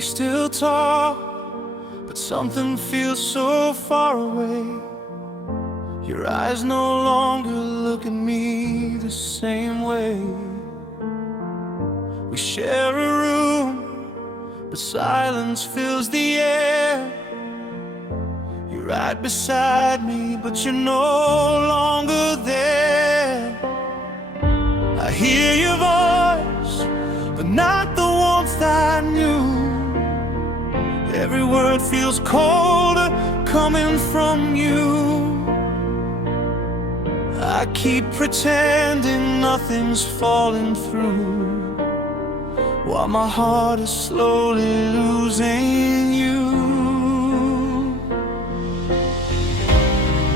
We still talk, but something feels so far away. Your eyes no longer look at me the same way. We share a room, but silence fills the air. You're right beside me, but you're no longer there. I hear your voice, but not the warmth I knew. Every word feels colder coming from you. I keep pretending nothing's falling through, while my heart is slowly losing you.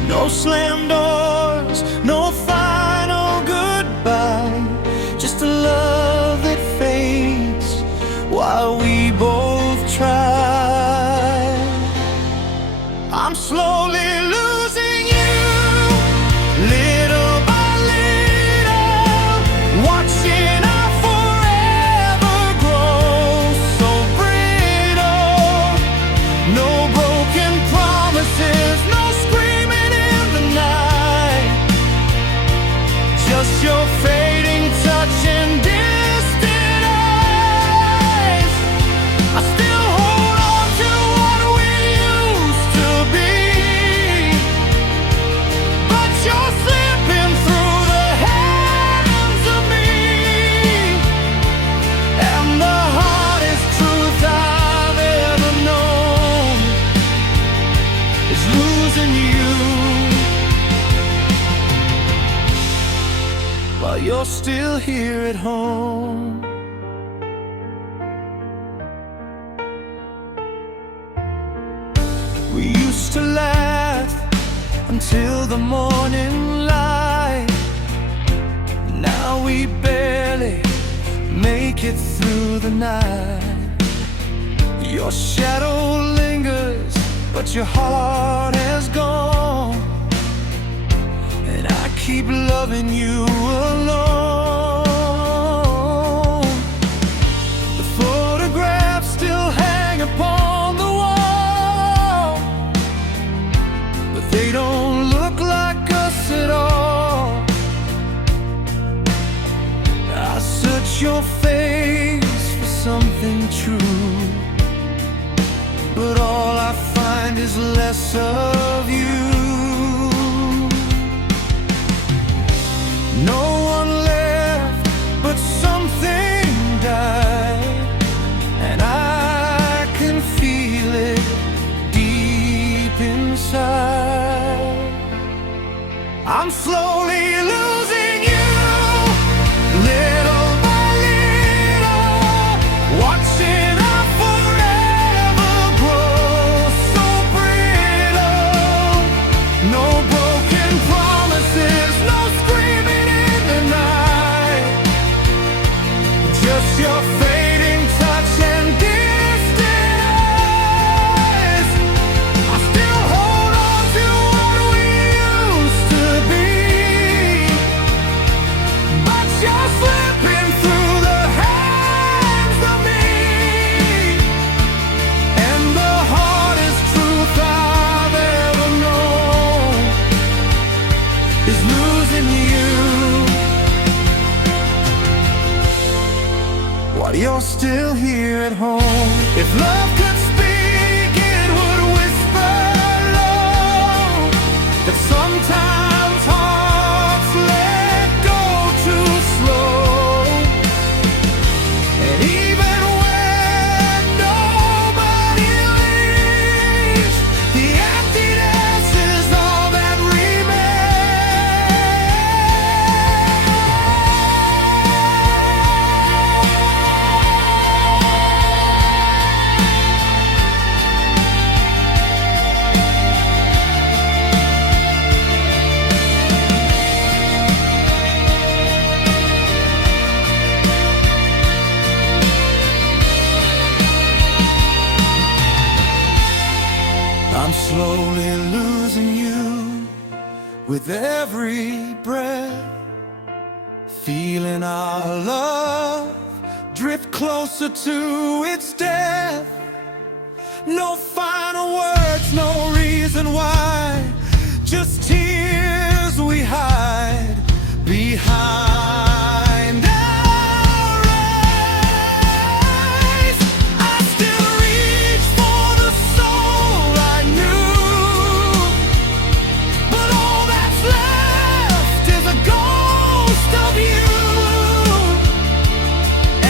No slam doors, no final goodbye, just a love that fades while we both try. I'm slowly losing you, little by little, watching our forever grow so brittle. No broken promises, no screaming in the night, just your fading touch and distant eyes. I still hold on to what we used to be, but you're slipping through the hands of me, and the hardest truth I've ever known is losing you, while you're still here at home. We used to laugh until the morning light. Now we barely make it through the night. Your shadow lingers, but your heart has gone, and I keep loving you alone. The photographs still hang upon the wall, but they don't look like us at all. I search your face for something true, but all I find is less of you. No one left, but something died, and I can feel it deep inside. I'm slowly losing you, little by little, watching our forever grow so brittle. No broken promises, no screaming in the night, just your fading touch and distant eyes. I still hold on to what we used to be, but you're slipping through the hands of me, and the hardest truth I've ever known is losing you, while you're still here at home. If love could speak, it would whisper low, that sometimes hearts let go too slow. And even when nobody leaves, the emptiness is all that I'm slowly losing you with every breath, feeling our love drift closer to its death. No final words, no reason why, just tears we hide behind our eyes. I still reach for the soul I knew, but all that's left is a ghost of you.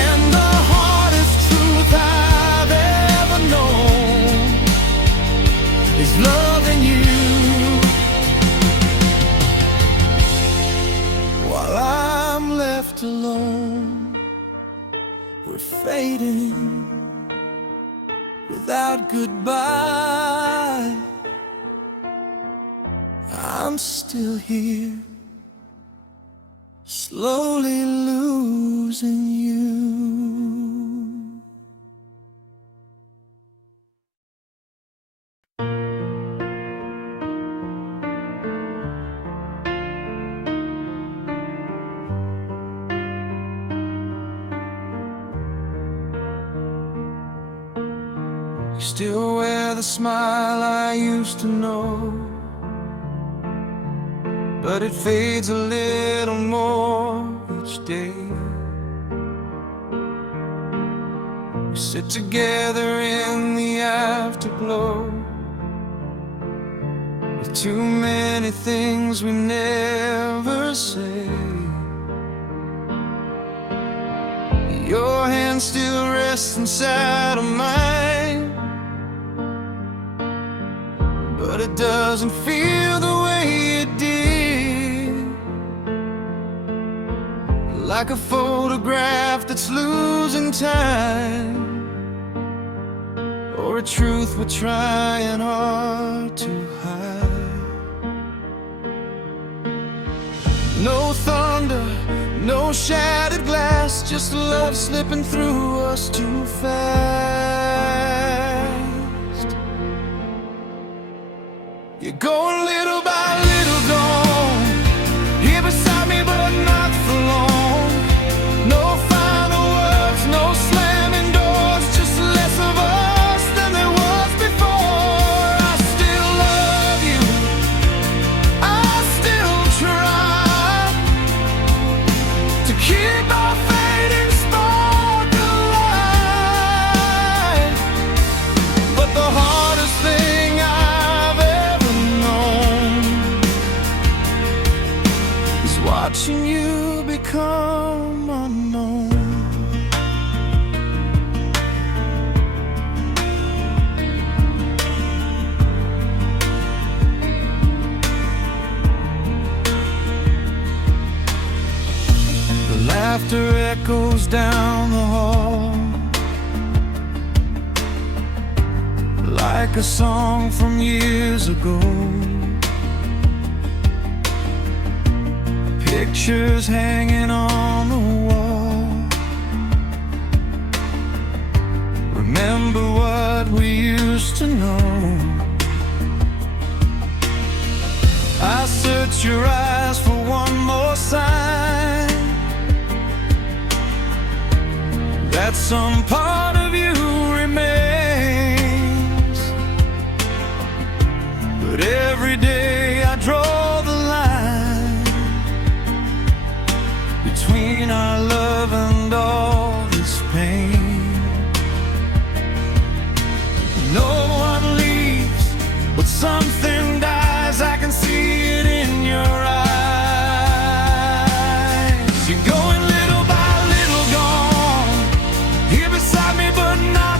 And the hardest truth I've ever known is loving you. While I'm left alone, we're fading without goodbye. I'm still here, slowly losing you. You still wear the smile I used to know, but it fades a little more each day. We sit together in the afterglow, with too many things we never say. Your hand still rests inside of mine, but it doesn't feel the way it did. Like a photograph that's losing time, or a truth we're trying hard to hide. No thunder, no shattered glass, just love slipping through us too fast. You're going little by little, gone here beside me, but not for long. No final words, no slamming doors, just less of us than there was before. I still love you, I still try to keep our fading spark alive. But the hardest thing I've ever known is watching you become unknown. The laughter echoes down the hall, like a song from years ago. Pictures hanging on the wall, remember what we used to know. I search your eyes for one more sign that some part of you remains. But every day I draw the line between our love and all this pain. No one leaves, but something dies. I can see it in your eyes. You're going little by little, gone here beside me, but not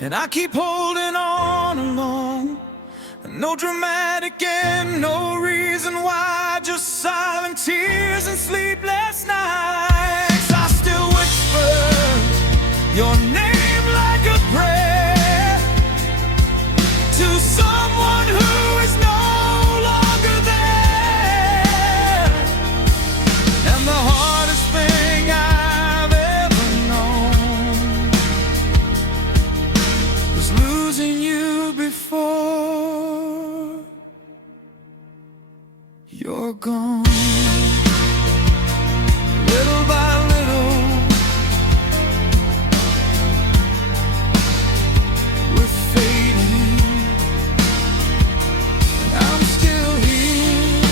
and I keep holding on alone. No dramatic end, no reason why, just silent tears and sleepless nights. I still whisper your name like a prayer to someone who is no longer there. And the hardest thing I've ever known was losing you before you're gone. Little by little, we're fading, and I'm still here,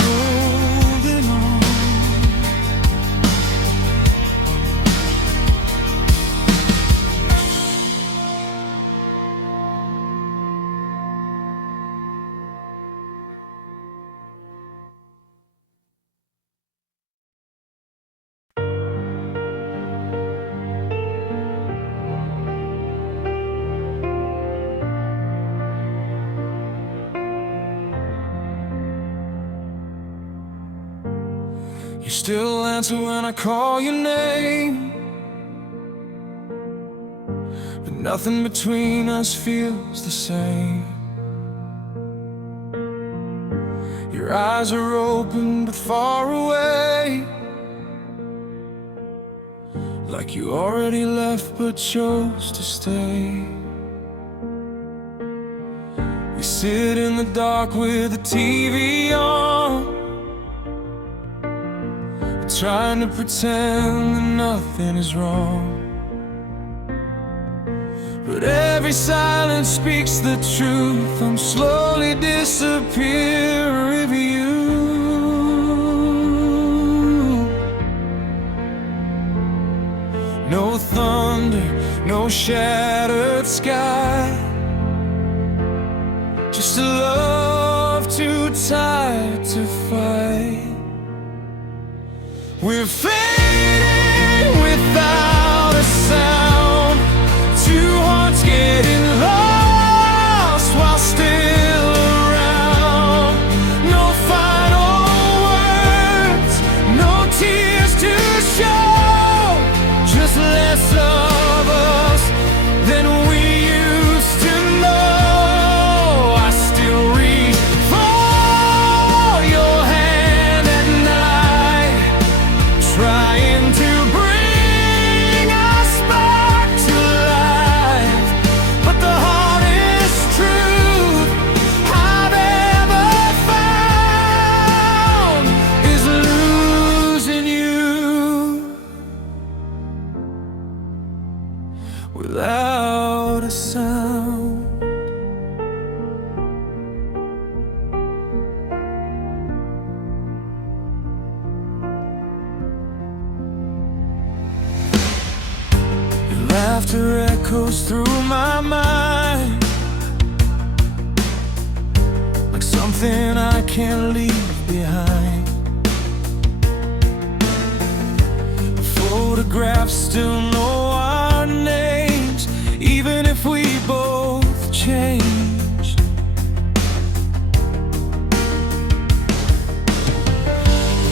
holding on. You still answer when I call your name, but nothing between us feels the same. Your eyes are open but far away, like you already left but chose to stay. We sit in the dark with the TV on, trying to pretend that nothing is wrong. But every silence speaks the truth. I'm slowly disappearing for you. No thunder, no shattered sky, just a love too tired to fight. We're fading without a sound, two hearts getting lost while still around. No final words, no tears to show, just less of us than we used to know. I still reach for your hand at night, trying to bring us back to life. But the hardest truth I've ever found is losing you without a sound. Laughter echoes through my mind, like something I can't leave behind. The photographs still know our names, even if we both changed.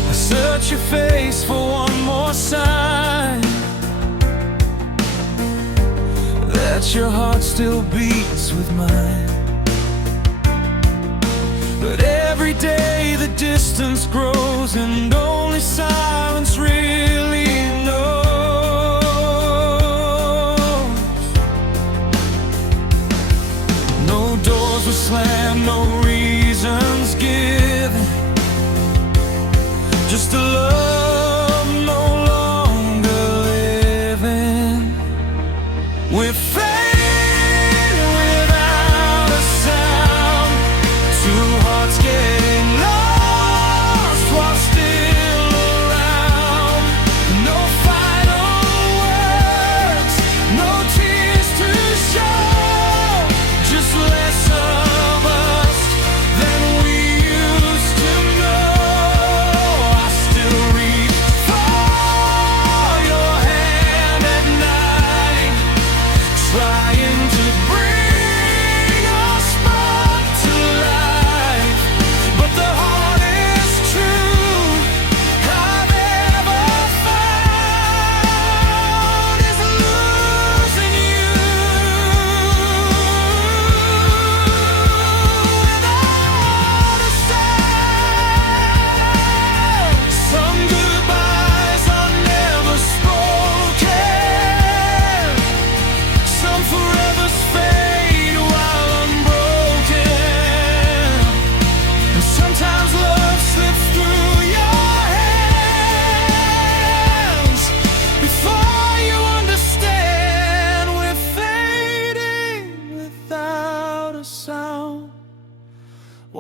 I search your face for one more sign that your heart still beats with mine. But every day the distance grows, and only silence really knows. No doors were slammed, no reasons given, just a love no longer living. We're fading without a sound, two hearts getting lost while still around.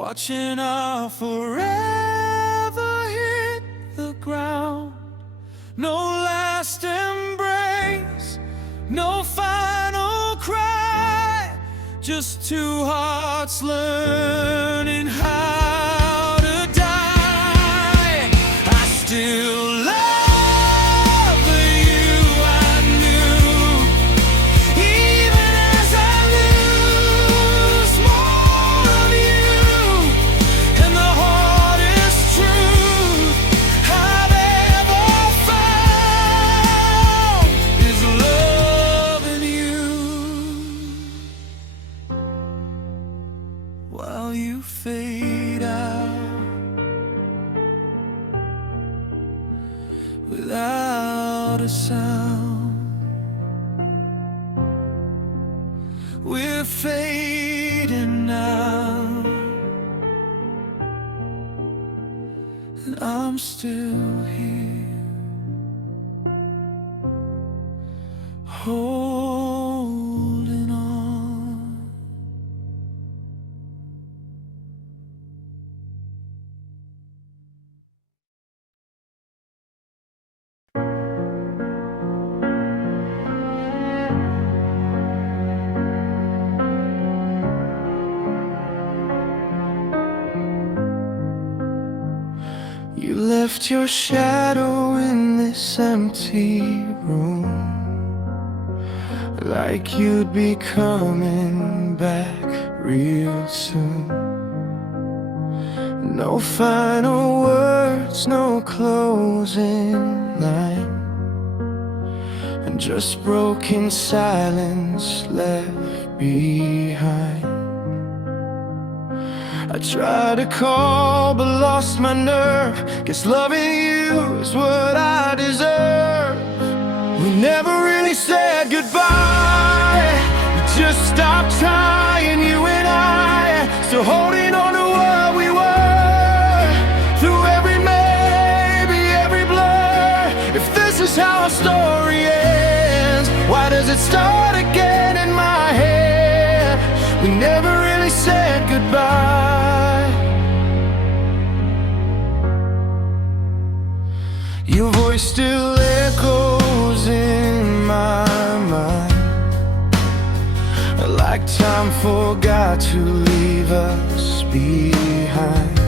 watching our forever hit the ground. No last embrace, no final cry, just two hearts learning how to die. I still love you, I knew, even as I lose more of you. And the hardest truth I've ever found is loving you. While you fade out without a sound, we're fading now, and I'm still here, holding on. You left your shadow in this empty room, like you'd be coming back real soon. No final words, no closing line, and just broken silence left behind. I tried to call but lost my nerve. Guess loving you is what I deserve. We never really said goodbye, we just stopped trying, you and I. Still holding on to what we were, through every maybe, every blur. If this is how our story ends, why does it start again in my head? We never really said goodbye. Your voice still echoes in my mind, like time forgot to leave us behind.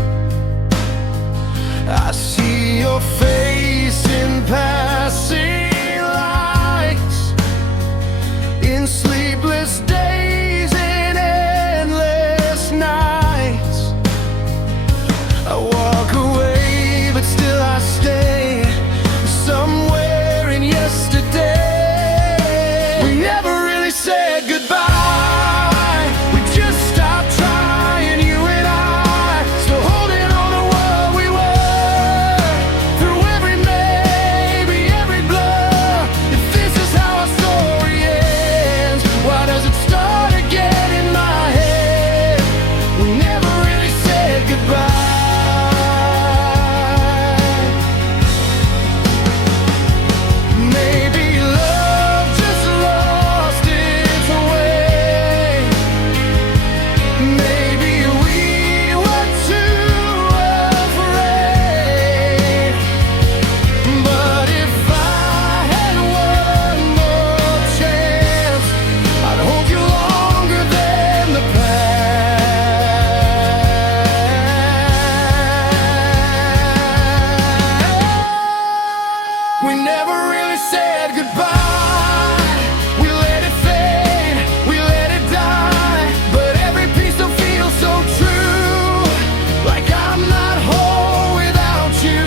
I see your face in passing lights, in sleepless days and endless nights. I walk away, but still I stay somewhere in yesterday. We never really said goodbye, we just stopped trying, you and I. Still holding on to what we were, through every maybe, every blur. If this is how our story ends, why does it start again in my head? We never really said goodbye. We never really said goodbye. We let it fade, we let it die. But every piece still feels so true, like I'm not whole without you.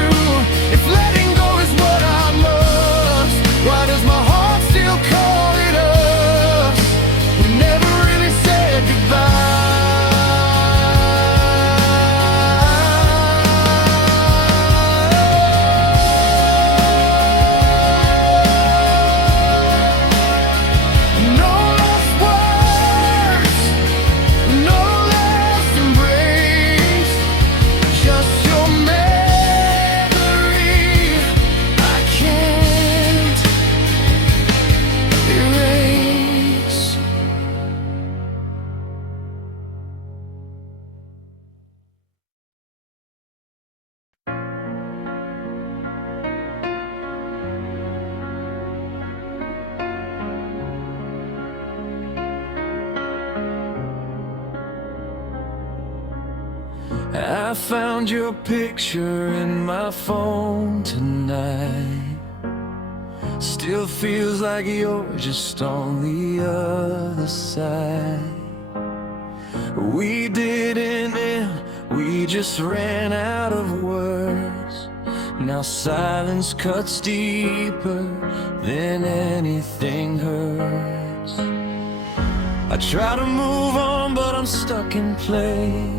If letting go is what I must, why does my heart still call it us? We never really said goodbye. I found your picture in my phone tonight. Still feels like you're just on the other side. We didn't end, we just ran out of words. Now silence cuts deeper than anything hurts. I try to move on, but I'm stuck in place.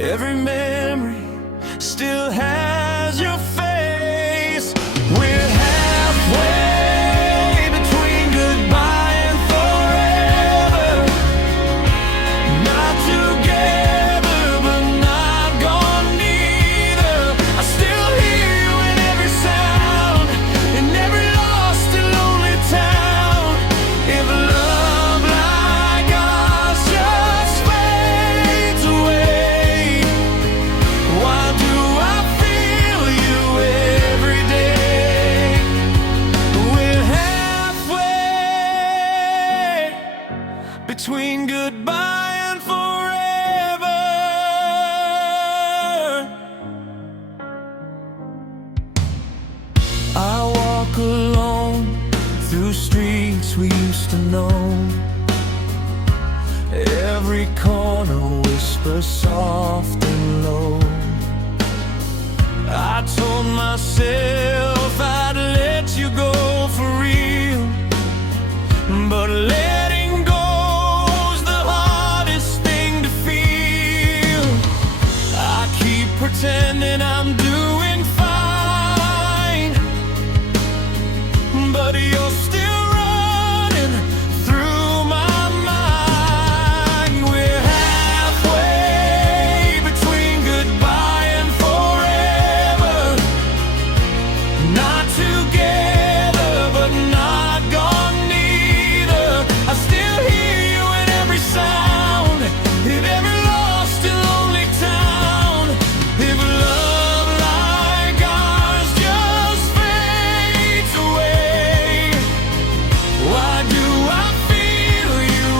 Every memory still has your face. We're halfway between goodbye and forever. Not together, but not gone neither. I still hear you in every sound, in every lost and lonely town. If love like ours just fades away, why do I feel you every day? We're halfway between goodbye and forever. I walk alone through streets we used to know. Every corner whispers soft and low. I told myself I'd let you go for real, but letting go's the hardest thing to feel. I keep pretending I'm doing fine, but you're still running through my mind. We're halfway between goodbye and forever. Not together, but not gone neither. I still hear you in every sound, in every lost and lonely town. If love like ours just fades away, why do I feel you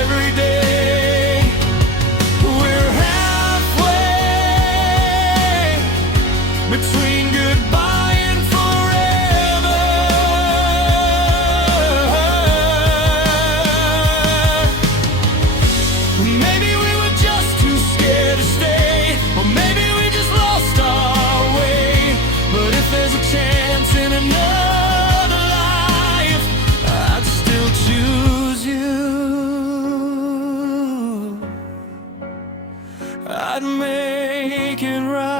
every day? We're halfway between goodbye and forever. Maybe we were just too scared to stay, or maybe we just lost our way. But if there's a chance in another life, I'd still choose you. I'd make it right.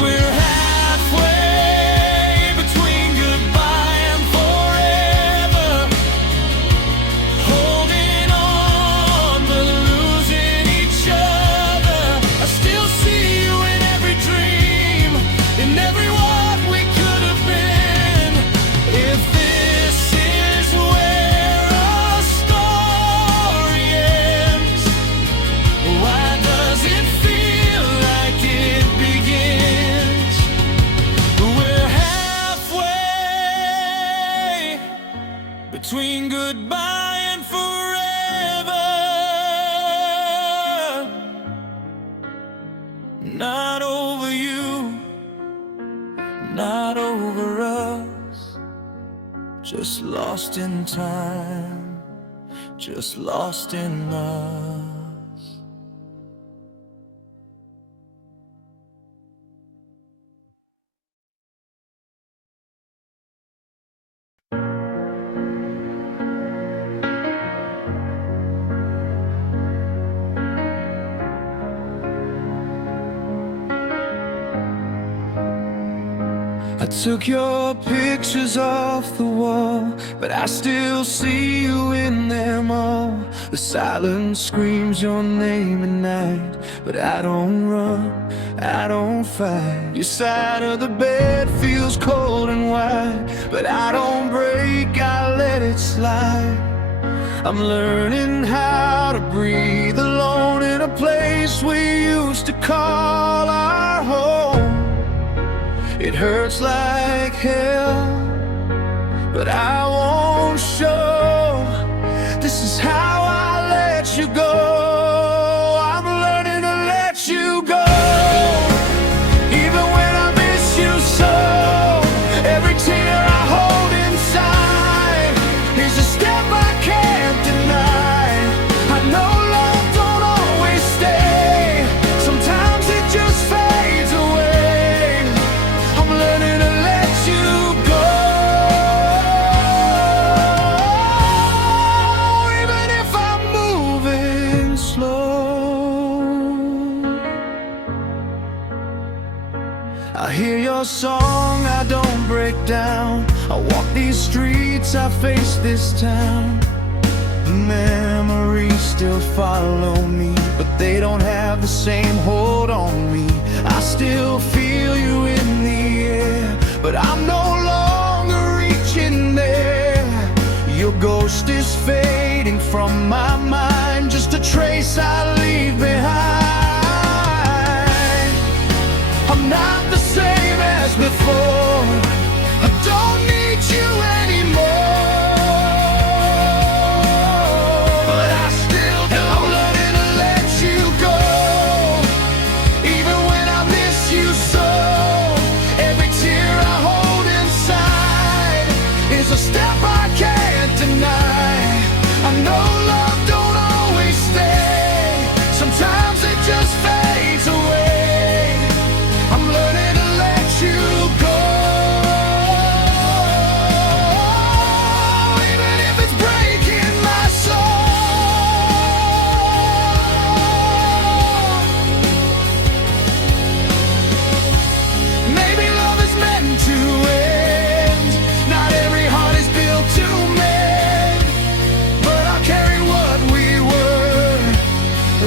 We're halfway between goodbye and forever. Holding on but losing each other. I still see you in every dream, in every what we could have been. If this is where our story ends, why does it feel like it begins? We're halfway between goodbye and forever. Not over you, not over us. Just lost in time, just lost in us. I took your pictures off the wall, but I still see you in them all. The silence screams your name at night, but I don't run, I don't fight. Your side of the bed feels cold and wide, but I don't break, I let it slide. I'm learning how to breathe alone in a place we used to call our home. It hurts like hell, but I won't show. I hear your song, I don't break down. I walk these streets, I face this town. The memories still follow me, but they don't have the same hold on me. I still feel you in the air, but I'm no longer reaching there. Your ghost is fading from my mind, just a trace I leave behind. I'm not the same as before, I don't need you anymore, but I still don't learning to let you go, even when I miss you so. Every tear I hold inside is a step I can't deny. I know love don't always stay, sometimes it just fades away. I'm learning to let you go, even if it's breaking my soul. Maybe love is meant to end, not every heart is built to mend, but I'll carry what we were,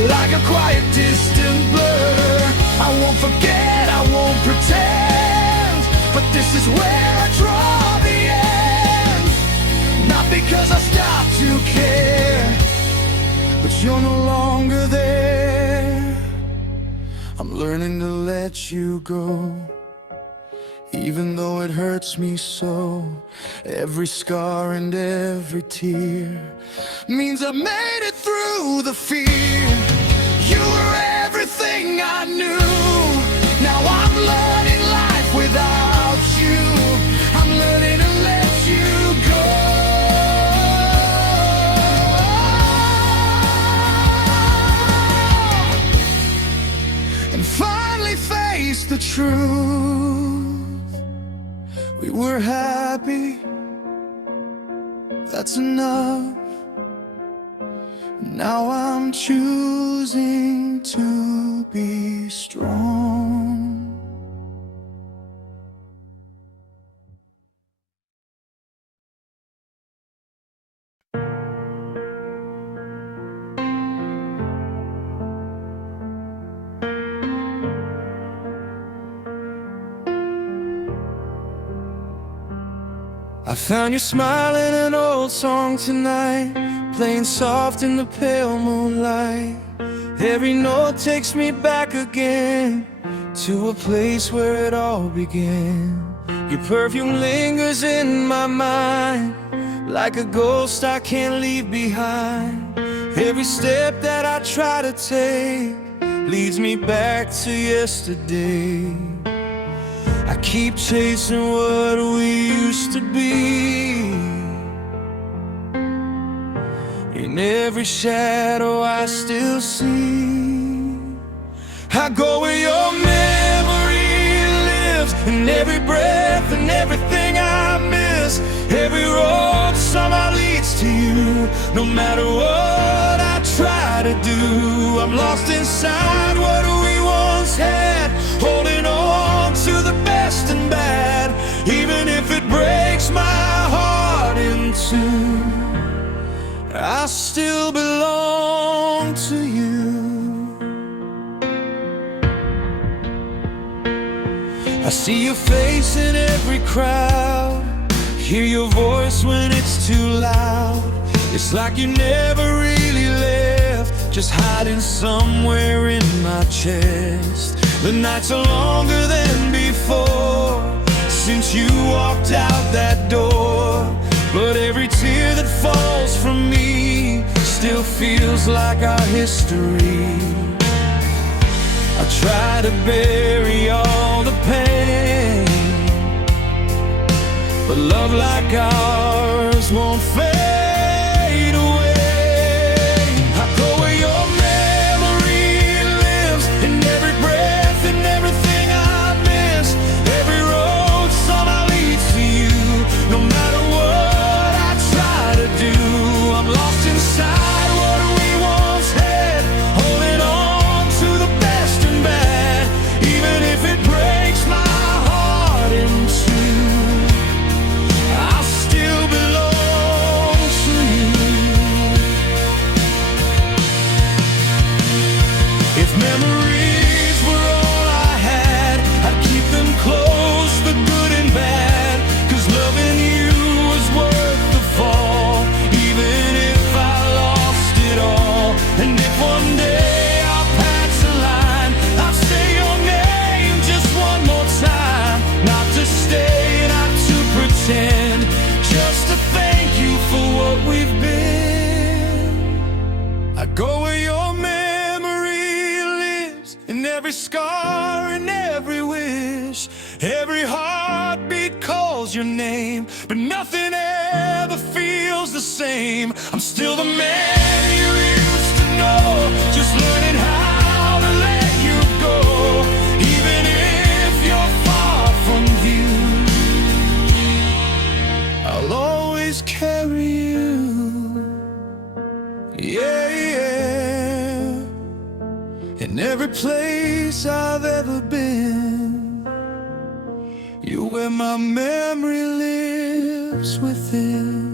like a quiet distant blur. I won't forget, I won't pretend, but this is where I draw the end. Not because I stopped to care, but you're no longer there. I'm learning to let you go, even though it hurts me so. Every scar and every tear means I made it through the fear. You were everything I knew, now I'm learning life without you. I'm learning to let you go, and finally face the truth. We were happy, that's enough. Now I'm choosing to be strong. I found you smiling an old song tonight, playing soft in the pale moonlight. Every note takes me back again to a place where it all began. Your perfume lingers in my mind, like a ghost I can't leave behind. Every step that I try to take leads me back to yesterday. I keep chasing what we used to be. In every shadow I still see. I go where your memory lives, in every breath and everything I miss. Every road somehow leads to you, no matter what I try to do. I'm lost inside what we once had, holding on to the best and bad, even if it breaks my heart in two. I still belong to you. I see your face in every crowd, hear your voice when it's too loud. It's like you never really left, just hiding somewhere in my chest. The nights are longer than before since you walked out that door, but every tear that falls from me still feels like our history. I try to bury all the pain, but love like ours won't fade away. I go where your memory lives, in every breath and everything I miss. Every road somehow leads to you, no matter what I try to do. I'm lost inside what we once had, holding on to the best and bad, even if it breaks my in every scar, in every wish. Every heartbeat calls your name, but nothing ever feels the same. I'm still the man you used to know, just learning how to let you go. Even if you're far from view, I'll always carry you. Yeah, yeah. In every place I've ever been, you're where my memory lives within.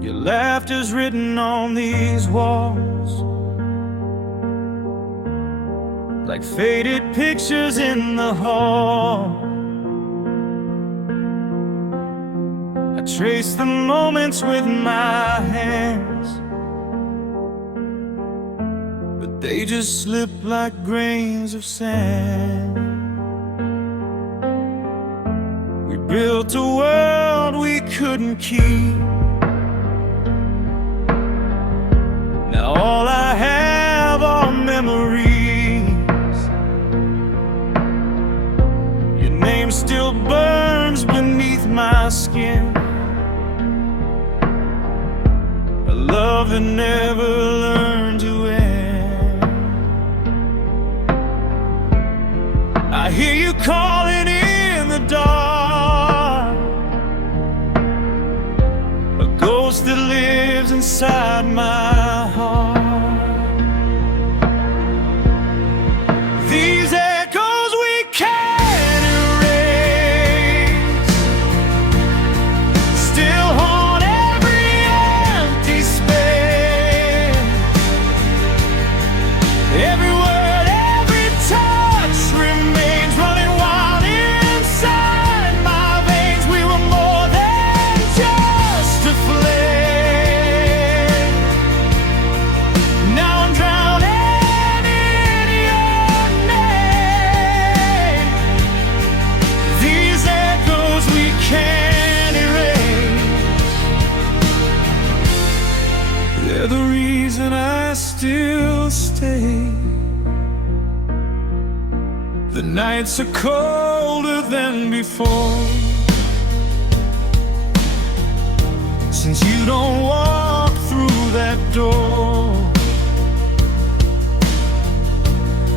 Your laughter's written on these walls, like faded pictures in the hall. I trace the moments with my hands, but they just slip like grains of sand. We built a world we couldn't keep. Now all I have are memories. Your name still burns beneath my skin. A love that never learned to end. I hear you calling in the dark, a ghost that lives inside my heart. These echoes we can't erase still haunt every empty space. Every word, every touch remains running wild inside my veins. We were more than just a flame. Now I'm drowning in your name. These echoes we can't erase. They're the reason I still stay. The nights are colder than before, since you don't walk through that door.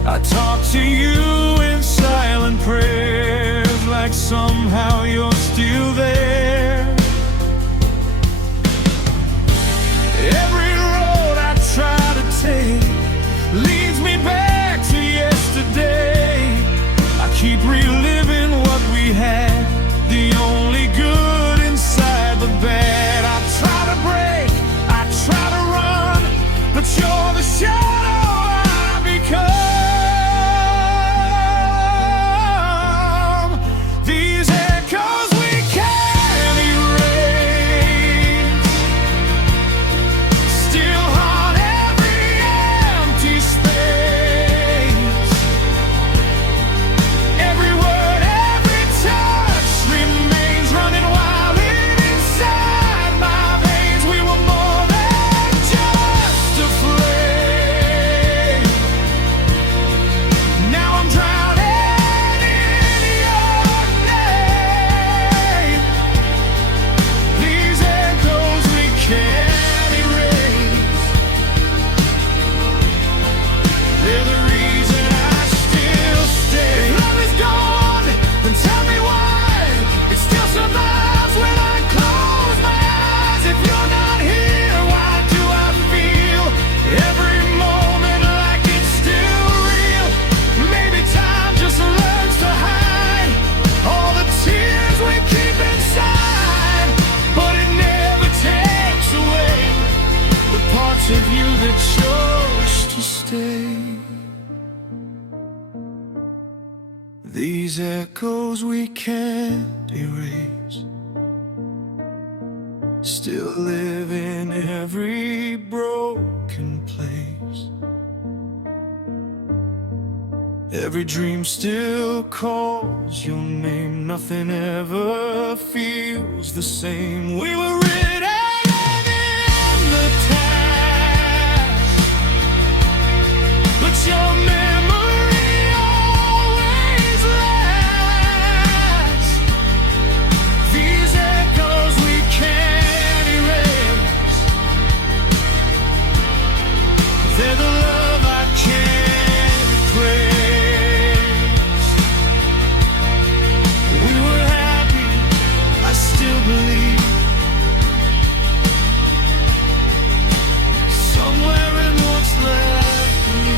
I talk to you in silent prayers, like somehow you're still there. Every road I try to take leads me back to yesterday. I keep reliving what we had, the only good inside the bad. I try to break, I try to run, but you're the shadow I become. These echoes These echoes we can't erase still live in every broken place. Every dream still calls your name. Nothing ever feels the same. We were written in the past, but your memory always lasts. These echoes we can't erase. They're the love I can't replace. Still believe somewhere in what's left of me.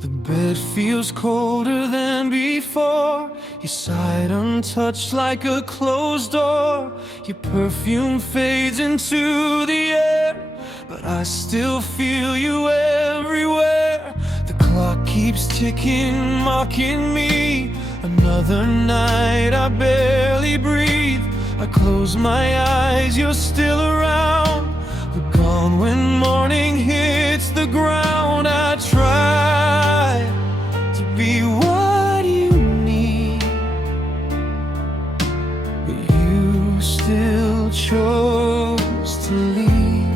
The bed feels colder than before. Your side untouched like a closed door. Your perfume fades into the air, but I still feel you everywhere. The clock keeps ticking, mocking me. Another night I barely breathe. I close my eyes, you're still around, but gone when morning hits the ground. I try to be what you need, but you still chose to leave.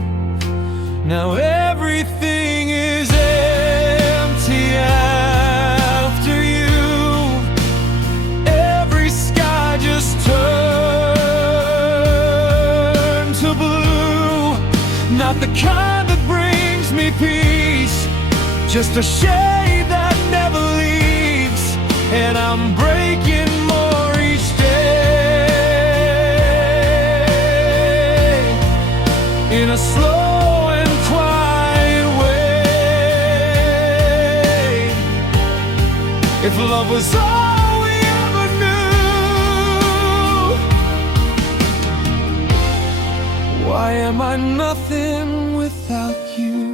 Now everything is empty after you. Every sky just turned to blue. Not the kind that brings me peace, just a shade that never leaves. And I'm breaking more each day, in a slow and quiet way. If love was all we ever knew, why am I nothing without you?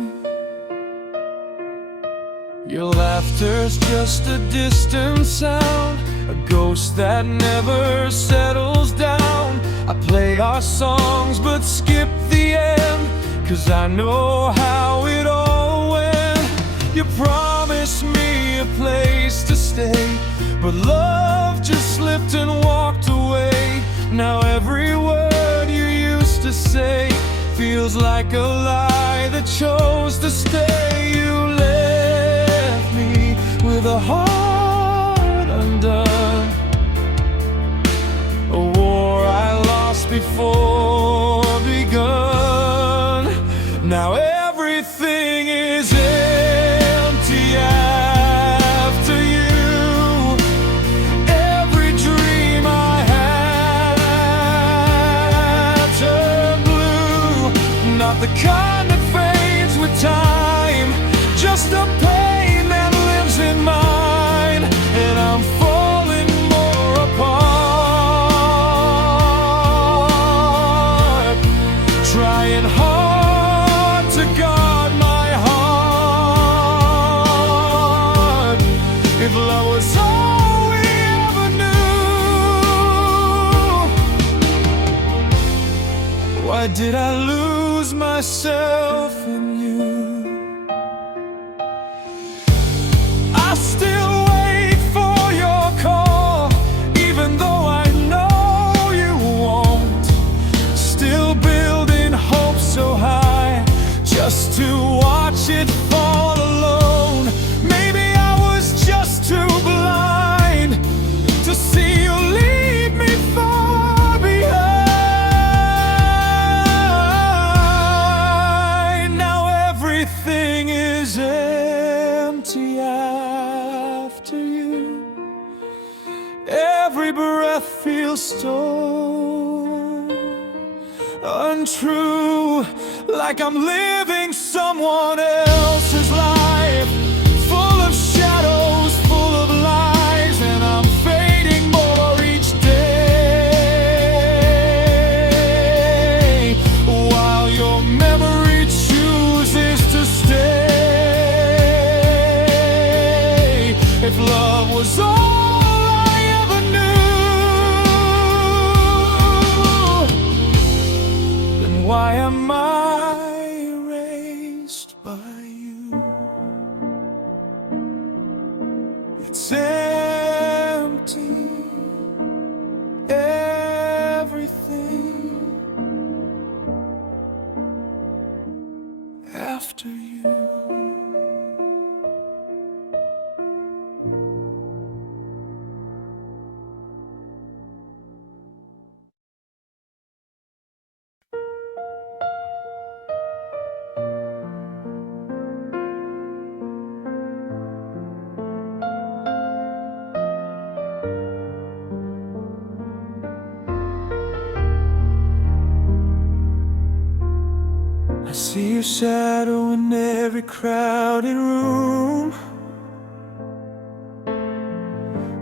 Your laughter's just a distant sound, a ghost that never settles down. I play our songs but skip the end, 'cause I know how it all went. You promised me a place to stay, but love just slipped and walked away. Now every word you used to say feels like a lie that chose to stay. You left me with a heart undone, a war I lost before begun. Now everything is empty after you. Every dream I had turned blue. Not the kind that fades with time, just a pain that lives in mine. And I'm falling more apart, trying hard to guard my heart. If love was all we ever knew, why did I lose myself in you? I still wait for your call, even though I know you won't. Still building hope so high, just to watch it fall alone. Maybe I was just too blind to see you leave me far behind. feel so untrue, like I'm living someone else's life, full of shadows, full of lies, and I'm fading more each day, while your memory chooses to stay. If love was all I ever knew, then why am I erased by you? It's empty, everything after you. I see your shadow in every crowded room,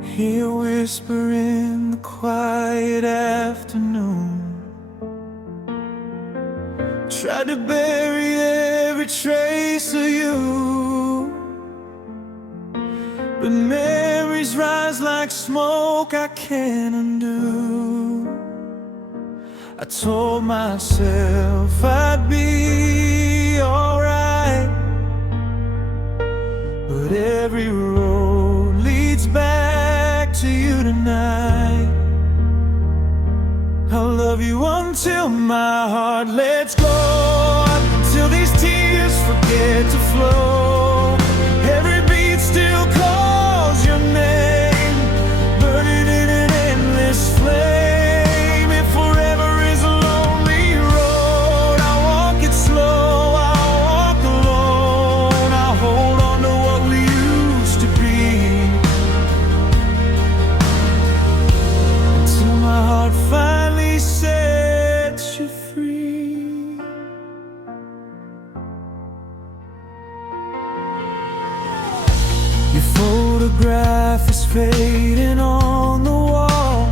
hear a whisper in the quiet afternoon. Tried to bury every trace of you, but memories rise like smoke I can't undo. I told myself I'd be alright, but every road leads back to you tonight. I'll love you until my heart lets go, until these tears forget to flow. Every beat still calls your name, burning in an endless flame. Your photograph is fading on the wall,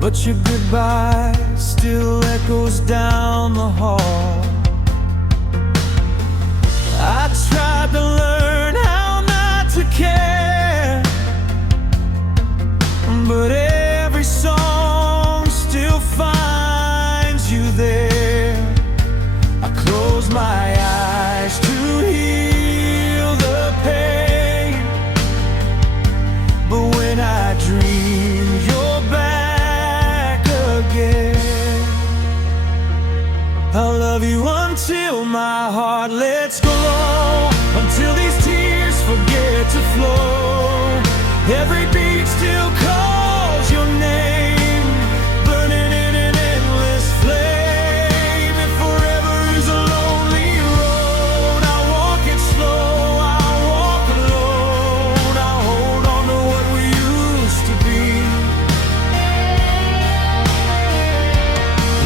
but your goodbye still echoes down the hall. I tried to learn how not to care, but every song still finds you there. I close my eyes to heal the pain, but when I dream you're back again. I'll love you until my heart lets go, until these tears forget to flow. Every beat still calls your name, burning in an endless flame. If forever is a lonely road, I'll walk it slow, I'll walk alone. I'll hold on to what we used to be,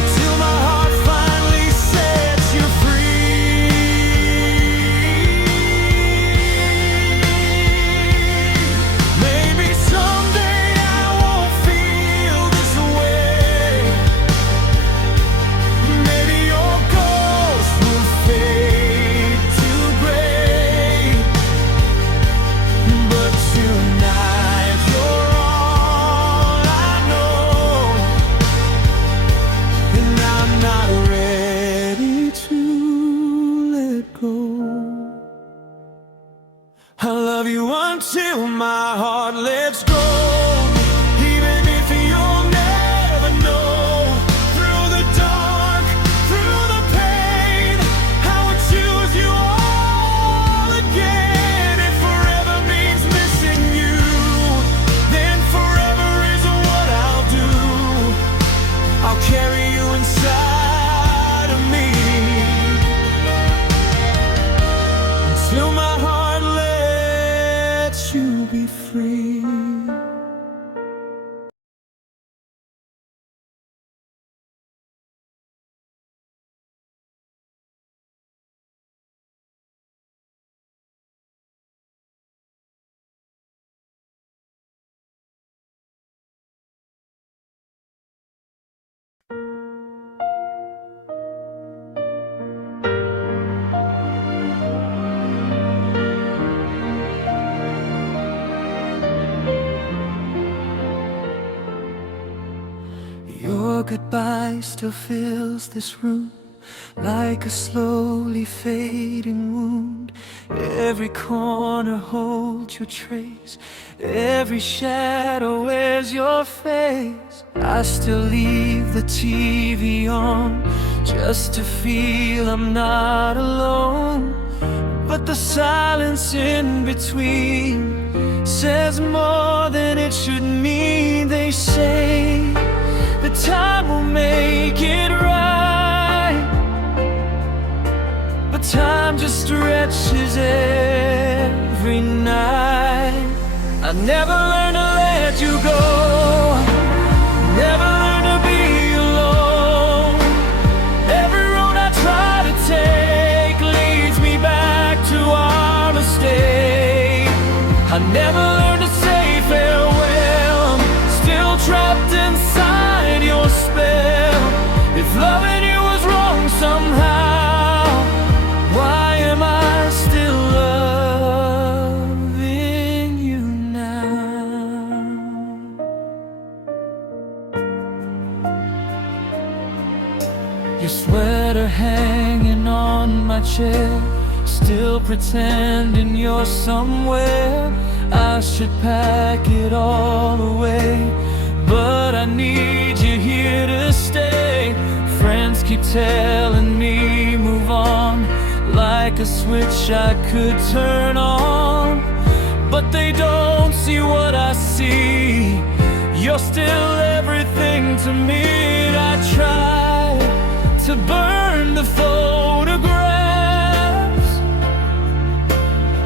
until my heart finally sets you free. Maybe someday I won't feel goodbye still fills this room, like a slowly fading wound. Every corner holds your trace, every shadow wears your face. I still leave the TV on, just to feel I'm not alone. But the silence in between says more than it should mean. They say the time will make it right, but time just stretches every night. I never learned to let you go, never learned to be alone. Every road I try to take leads me back to our mistake. I never learned to say farewell, I'm still trapped inside your spell. If loving you was wrong somehow, why am I still loving you now? Your sweater hanging on my chair, still pretending you're somewhere. I should pack it all away, but I need you here to stay. Friends keep telling me move on, like a switch I could turn on, but they don't see what I see. You're still everything to me. I try to burn the photographs,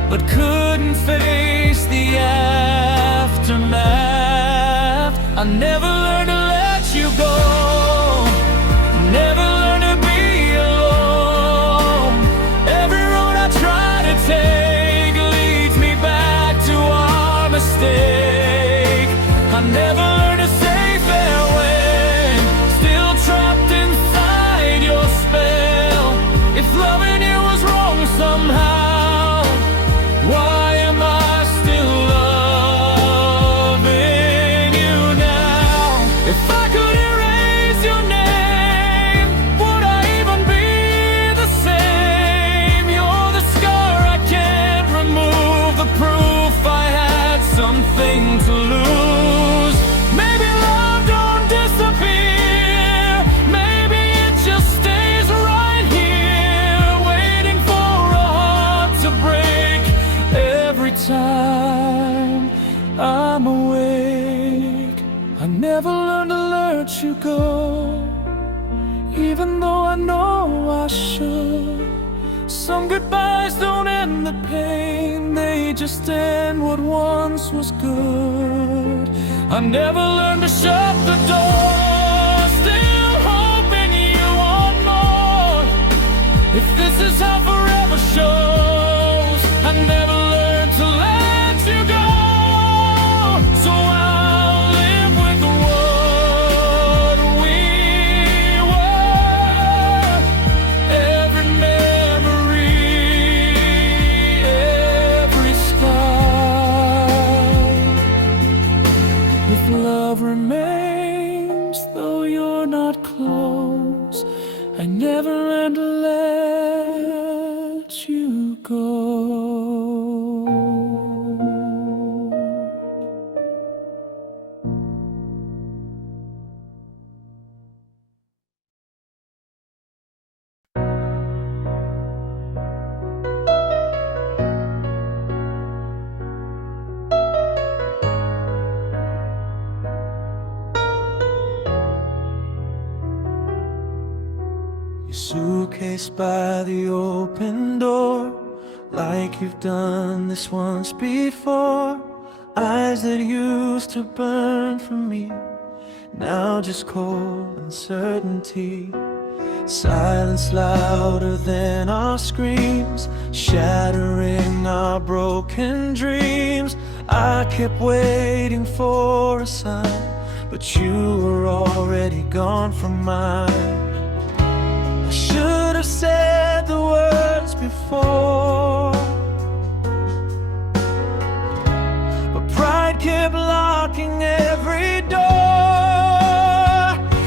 but couldn't face the aftermath. I never learned to let you go, never learned to be alone. Every road I try to take leads me back to our mistake. I never learned to say farewell, still trapped inside your spell. If loving you was wrong somehow, why am I still loving you now? If I could erase your name, would I even be the same? You're the scar I can't remove, the proof I had something to lose. Maybe love don't disappear, maybe it just stays right here, waiting for a heart to break every time I'm awake. I never learned to let you go, even though I know I should. Some goodbyes don't end the pain, they just end what once was good. I never learned to shut the door, still hoping you want more. If this is how forever shows, I never learned to let you go. So I'll live with what we were. Every memory, every scar. If love remains, though you're not close, I never learned to let you go. Your suitcase by the open door, like you've done this once before. Eyes that used to burn for me, now just cold uncertainty. Silence louder than our screams, shattering our broken dreams. I kept waiting for a sign, but you were already gone from mine. I should have said the words before, but pride kept locking every door.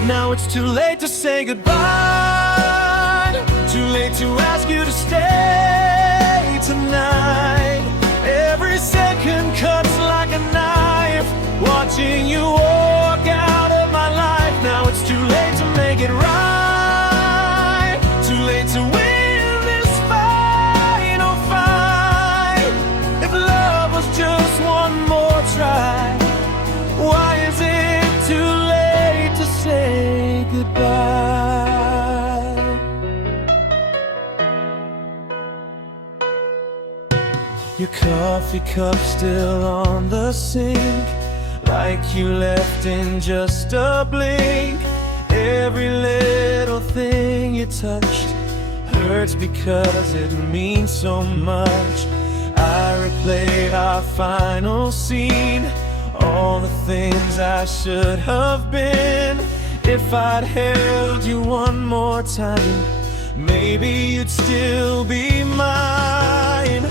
Now it's too late to say goodbye, too late to ask you to stay tonight. Every second cuts like a knife, watching you walk out of my life. Now it's too late to make it right, too late to win this final fight. If love was just one more try, why is it too late to say goodbye? Your coffee cup still on the sink, like you left in just a blink. Every little thing you touched hurts because it means so much. I replayed our final scene, all the things I should have been. If I'd held you one more time, maybe you'd still be mine.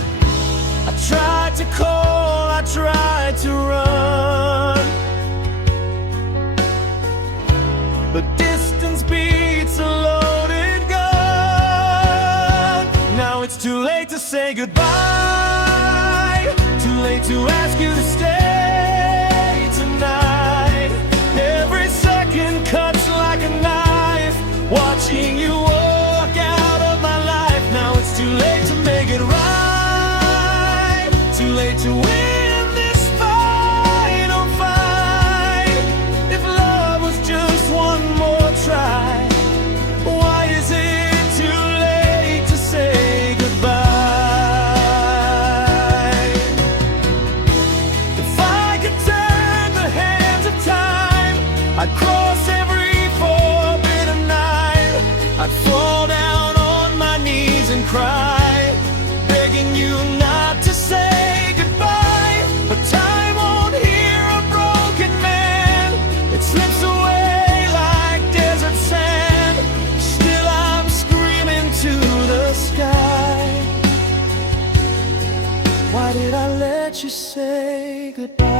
I tried to call, I tried to run, but distance beats a loaded gun. Now it's too late to say goodbye, too late to ask you to stay tonight. Every second cuts like a knife, watching you walk out of my life. Now it's too late to make it right, too late to win this final fight. If love was just one more try, why is it too late to say goodbye? If I could turn the hands of time, I'd cross every forbidden night. I'd fall down on my knees and cry, begging you not to say goodbye. But time won't hear a broken man, it slips away like desert sand. Still I'm screaming to the sky, why did I let you say goodbye?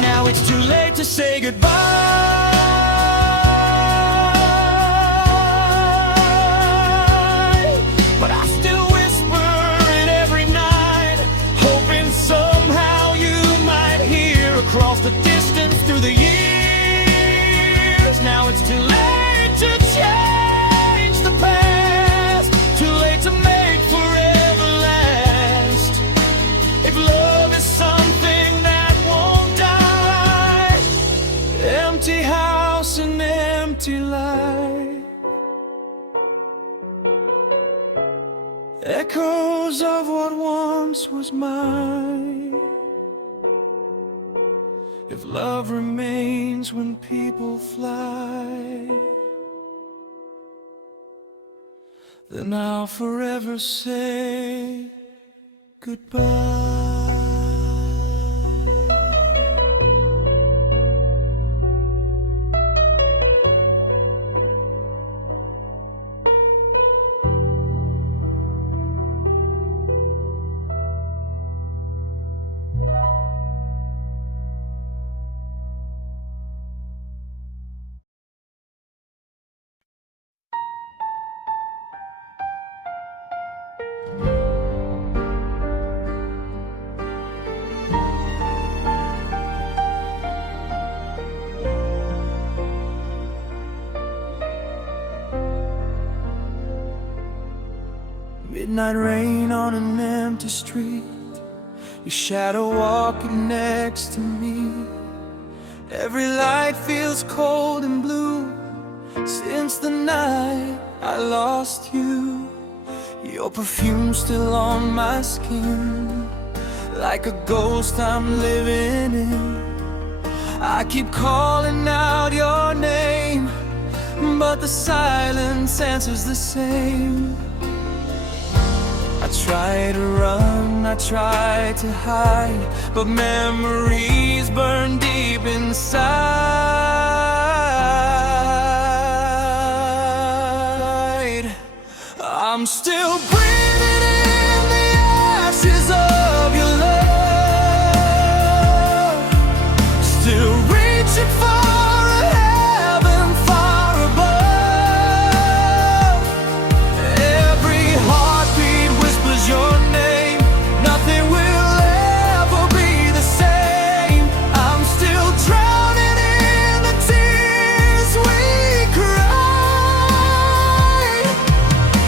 Now it's too late to say goodbye, but I still whisper it every night, hoping somehow you might hear across the distance through the years. Now it's too late to change the past, too late to make forever last. If love is something that won't die, empty house and empty life, echoes of what once was mine. If love remains when people fly, then I'll forever say goodbye. Midnight rain on an empty street, your shadow walking next to me. Every light feels cold and blue since the night I lost you. Your perfume still on my skin, like a ghost I'm living in. I keep calling out your name, but the silence answers the same. I try to run, I try to hide, but memories burn deep inside. I'm still breathing in the ashes of your love, still reaching for a heaven far above. Every heartbeat whispers your name, nothing will ever be the same. I'm still drowning in the tears we cried,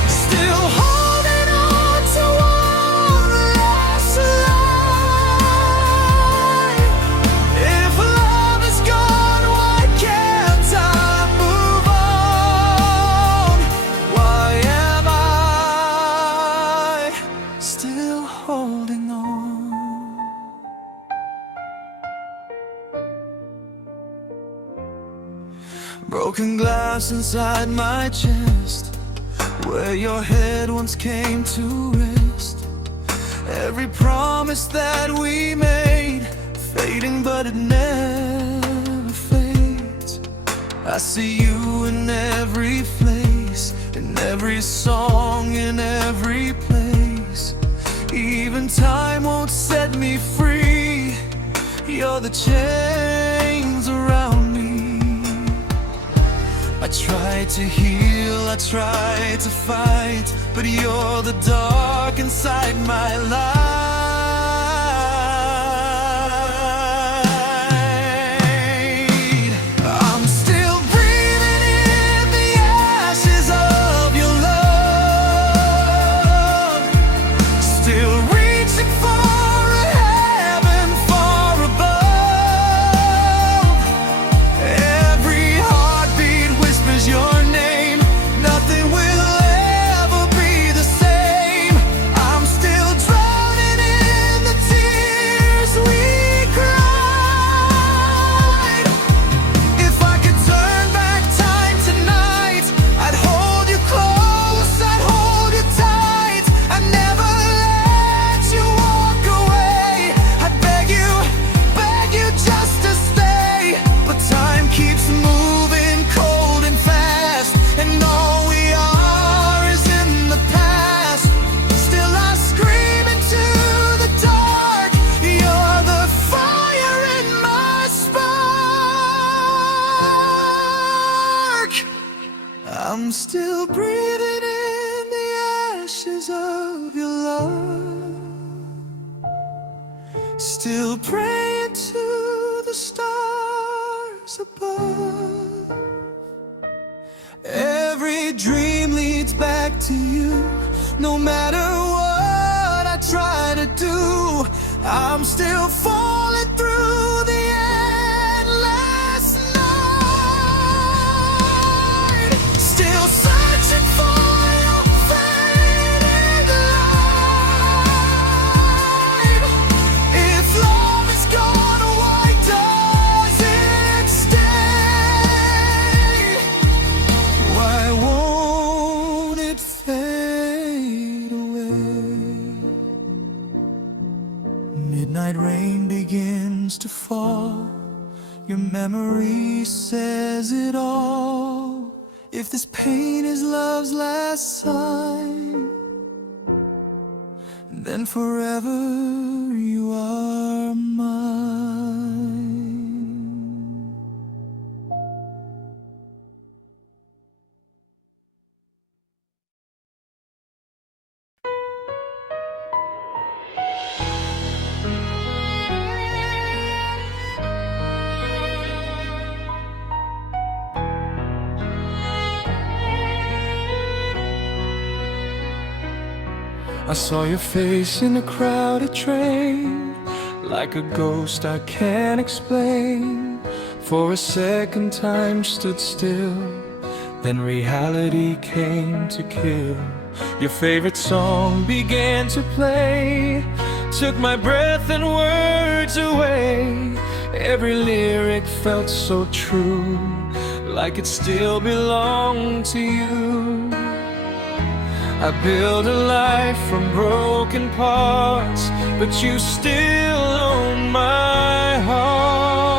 still holding on to one last line. If love is gone, why can't I move on? Why am I still holding on? Broken glass inside my chest, where your head once came to rest. Every promise that we made, fading but it never fades. I see you in every place, in every song, in every place. Even time won't set me free. You're the chains around me. I tried to heal, I tried to fight, but you're the dark inside my light. I'm still breathing in the ashes of your love, still reaching for a heaven far above. Every heartbeat whispers your name, nothing will ever be the same. I'm still drowning in the tears we cried. If I could turn back time tonight, I'd hold you close, I'd hold you tight. I'd never let you walk away. I'd beg you just to stay. But time keeps moving cold and fast, and all we are is in the past. Still I scream into the dark, you're the fire in my spark. I'm still breathing in the ashes of your love, still praying to the stars above. Every dream leads back to you, no matter what I try to do. I'm still falling through the endless night, still searching for your fading light. If love is gone, why does it stay? Why won't it fade away? Midnight rain begins to fall, your memory says it all. If this pain is love's last sign, then forever you are mine. I saw your face in a crowded train, like a ghost I can't explain. For a second time stood still, then reality came to kill. Your favorite song began to play, took my breath and words away. Every lyric felt so true, like it still belonged to you. I built a life from broken parts, but you still own my heart.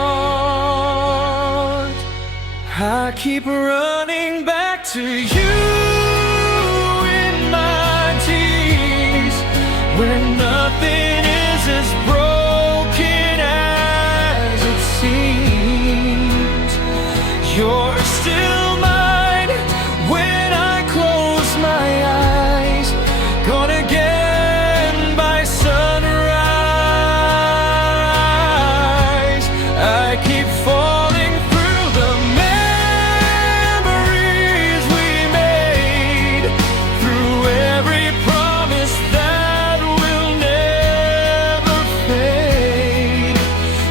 I keep running back to you in my where nothing is as broken as it seems. You're still mine when I close my eyes. Gone again by sunrise. I keep falling through the memories we made, through every promise that will never fade.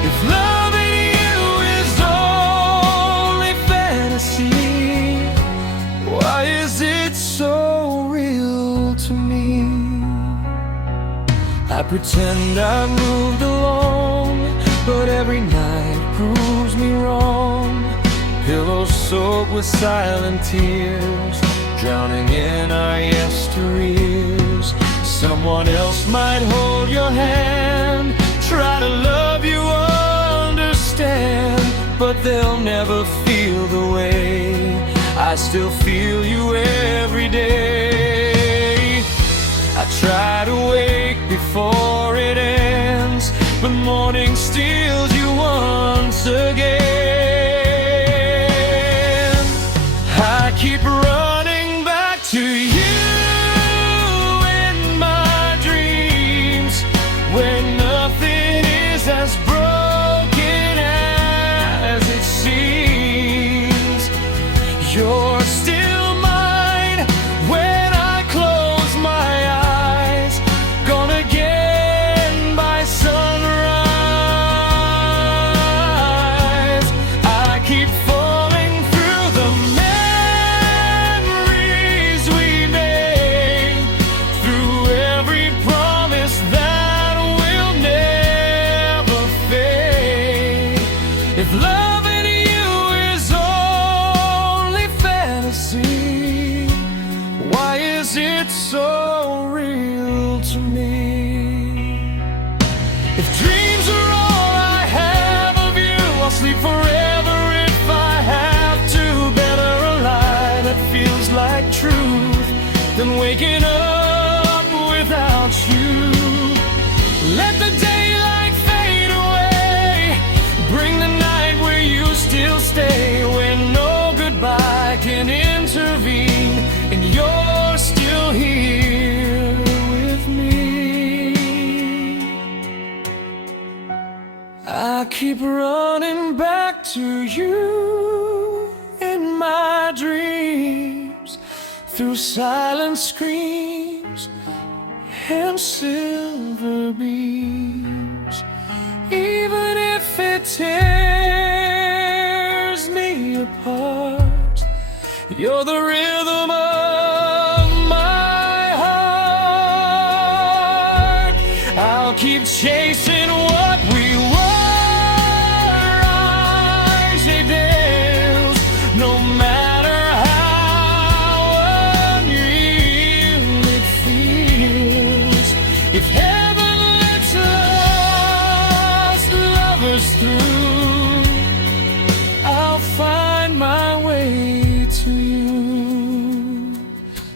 If loving you is only fantasy, why is it so real to me? I pretend I've moved along, but every night proves me wrong. Pillows soaked with silent tears, drowning in our yesteryears. Someone else might hold your hand, try to love you, understand, but they'll never feel the way I still feel you every day. I try to wake before it ends, but morning steals you once again. I keep running back to you in my dreams, where nothing is as broken as it seems. You're still mine when I close my eyes. Gone again by sunrise. I keep falling through the memories we made, through every promise that will never fade. If loving you is only fantasy, why is it so real to me? If dreams are all I have of you, I'll sleep forever if I have to. Better a lie that feels like truth than waking up without you. Let the daylight fade away, bring the night where you still stay, where no goodbye can intervene, and you're still here with me. I keep running back to you in my dreams, through silent screams and silver beams. Even if it tears me apart, you're the rhythm of my heart. I'll keep chasing what we were, eyes it is, no matter how unreal it feels. If heaven lets lost lovers through, I'll find my way to you.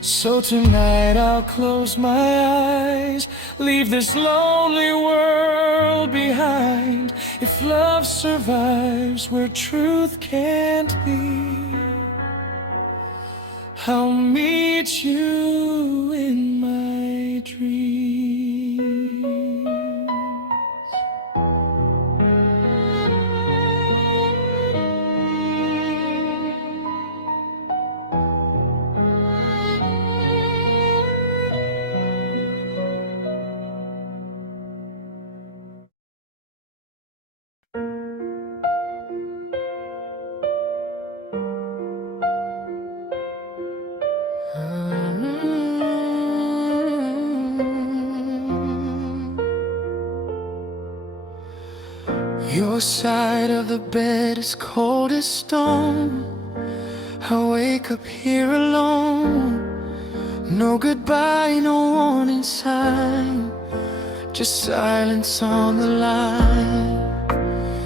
So tonight I'll close my eyes, leave this lonely world behind. If love survives where truth can't be, I'll meet you in my dreams. Your side of the bed is cold as stone. I wake up here alone. No goodbye, no warning sign, just silence on the line.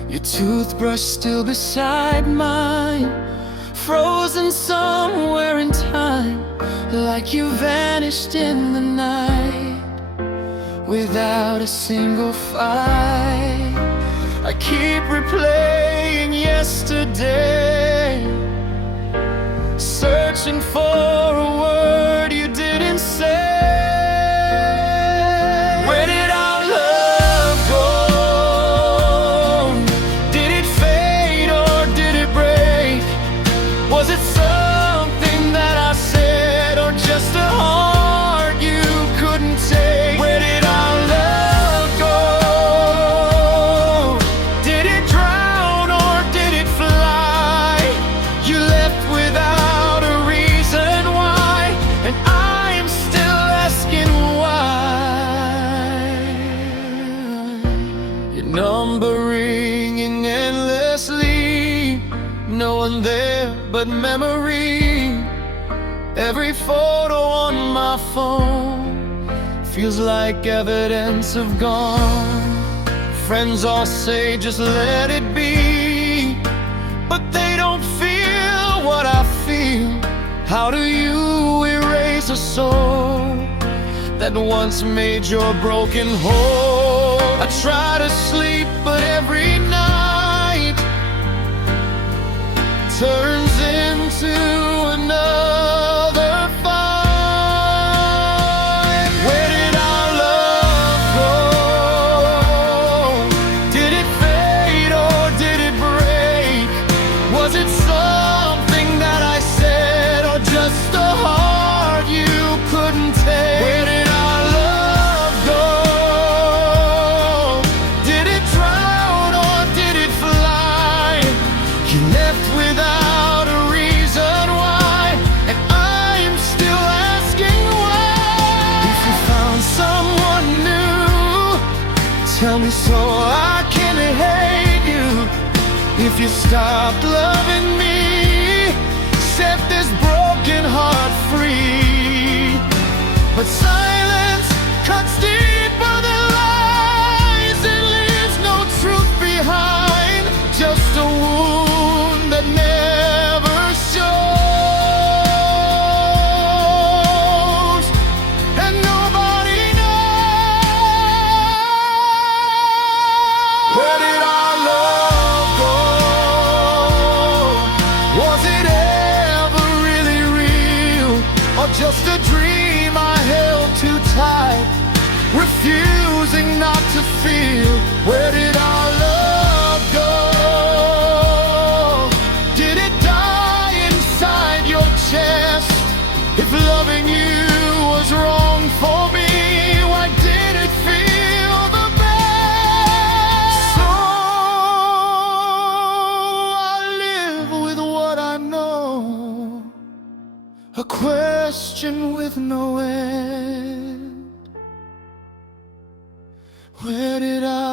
Your toothbrush still beside mine, frozen somewhere in time, like you vanished in the night. without a single fight. I keep replaying yesterday, searching for a word you didn't say. Where did our love go? Did it fade or did it break? Was it something that I said or just a heart you couldn't take? Where did our love go? Did it drown or did it fly? You left without a reason why, and I'm still asking why. Your number ringing endlessly, no one there but memory. Every photo on my phone feels like evidence of gone. Friends all say just let it be, but they don't feel what I feel. How do you erase a soul that once made your broken whole? I try to sleep, but every night turns into another fight. Where did our love go? Did it fade or did it break? Was it something that I said or just a heart you couldn't take? Where did our love go? Did it drown or did it fly? You left without a reason why, and I'm still asking why. If you found someone new, tell me so I can hate you. If you stopped loving me, set this broken heart free. But silence cuts deeper than lies, and leaves no truth behind, just a wound that never shows, and nobody knows. Where did our love go? Was it ever really real, or just a dream I held too tight, refusing not to feel? Where did our love go? Did it die inside your chest? If loving you was wrong for me, why did it feel the best? So I live with what I know, a question with no end. Where did I